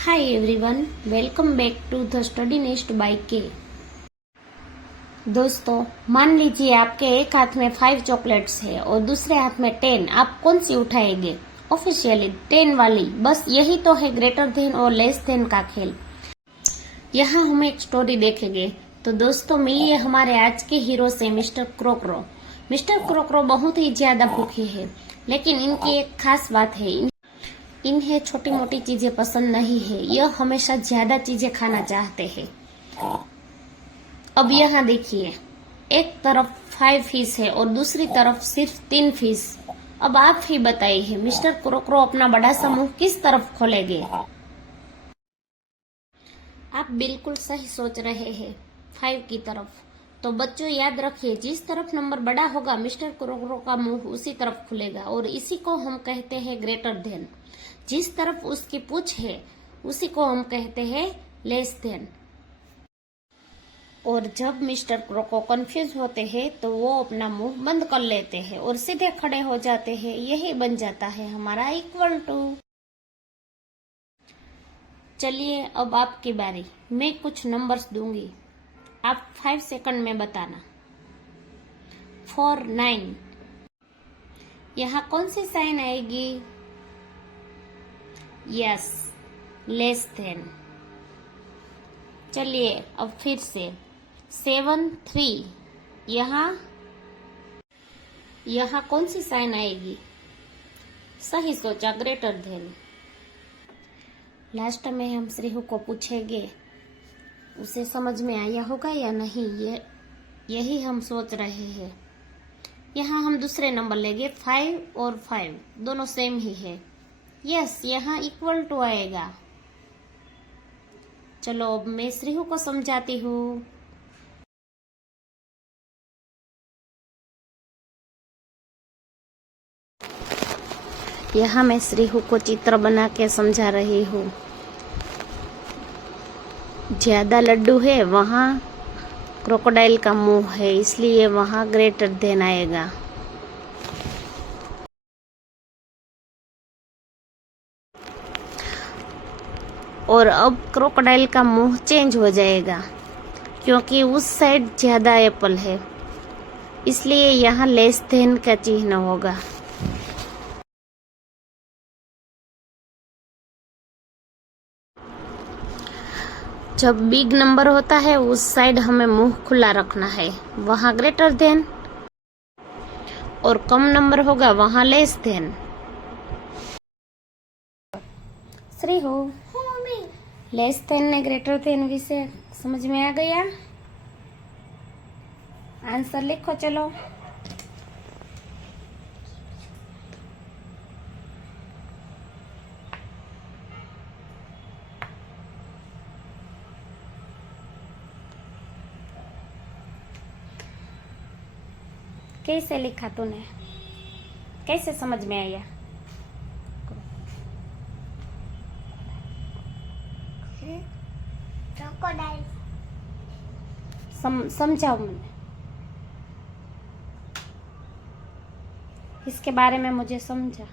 Hi everyone, welcome back to the study nest by K. दोस्तों, मान लीजिए आपके एक हाथ में 5 चॉकलेट्स है और दूसरे हाथ में 10। आप कौन सी उठाएंगे? ऑफिशियली 10 वाली। बस यही तो है ग्रेटर देन और लेस देन का खेल। यहाँ हम एक स्टोरी देखेंगे। तो दोस्तों, मिलिए हमारे आज के हीरो से, मिस्टर क्रोक्रो। मिस्टर क्रोक्रो बहुत ही ज्यादा भूखे हैं, लेकिन इनकी एक खास बात है, इन्हें छोटी मोटी चीजें पसंद नहीं है। यह हमेशा ज्यादा चीजें खाना चाहते हैं। अब यहाँ देखिए, एक तरफ 5 फिश है और दूसरी तरफ सिर्फ 3 फिश। अब आप ही बताइए, मिस्टर क्रोक्रो अपना बड़ा सा मुंह किस तरफ खोलेंगे? आप बिल्कुल सही सोच रहे हैं, 5 की तरफ। तो बच्चों, याद रखिए, जिस तरफ नंबर बड़ा होगा मिस्टर क्रोक्रो का मुंह उसी तरफ खुलेगा, और इसी को हम कहते हैं ग्रेटर देन। जिस तरफ उसकी पूंछ है उसी को हम कहते हैं लेस देन। और जब मिस्टर क्रोक्रो कंफ्यूज होते हैं तो वो अपना मुंह बंद कर लेते हैं और सीधे खड़े हो जाते हैं। यही बन जाता है हमारा इक्वल टू। चलिए, अब आपकी बारी। मैं कुछ नंबर्स दूंगी, आप 5 सेकंड में बताना। 4, 9। यहाँ कौन सी साइन आएगी? Yes, less than. चलिए अब फिर से 7, 3। यहाँ कौन सी साइन आएगी? सही सोचा, ग्रेटर देन। लास्ट में हम श्रीहू को पूछेंगे, उसे समझ में आया होगा या नहीं, यही हम सोच रहे हैं। यहाँ हम दूसरे नंबर लेंगे। 5 और 5 दोनों सेम ही है। यस, यहाँ इक्वल टू आएगा। चलो अब मैं श्रीहू को समझाती हूँ। यहाँ मैं श्रीहू को चित्र बना के समझा रही हूँ। ज्यादा लड्डू है वहाँ क्रोकोडाइल का मुंह है, इसलिए वहाँ ग्रेटर देन आएगा। और अब क्रोकोडाइल का मुंह चेंज हो जाएगा, क्योंकि उस साइड ज्यादा एप्पल है, इसलिए यहाँ लेस देन का चिन्ह होगा। जब बिग नंबर होता है उस साइड हमें मुंह खुला रखना है, वहाँ ग्रेटर देन। और कम नंबर होगा वहाँ लेस देन। श्रीहू, लेस देन ने ग्रेटर देन विषय समझ में आ गया? आंसर लिखो चलो। कैसे लिखा तूने? कैसे समझ में आया? समझाओ मुझे, इसके बारे में मुझे समझा।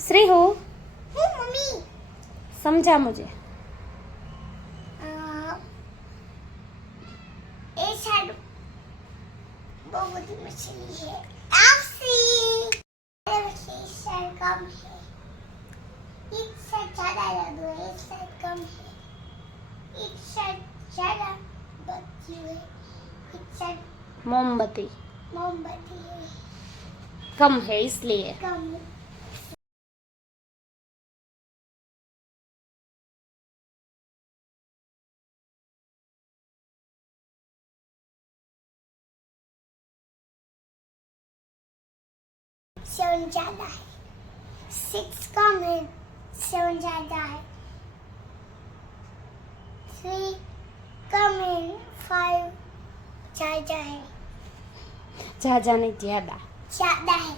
श्रीहू, मम्मी समझा मुझे। बहुत मछली है, कम है, एक साइड ज्यादा लड्डू है, एक साइड कम है, एक साइड ज्यादा बत्ती है, एक साइड मोमबत्ती है, कम है इसलिए। कम। सेवन ज्यादा है, 6 कम है, 7 ज्यादा है, 3 कम है, 5 ज्यादा है। ज्यादा नहीं, ज्यादा है।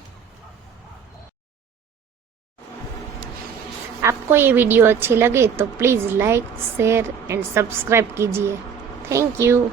आपको ये वीडियो अच्छी लगे तो please like, share and subscribe कीजिए। Thank you.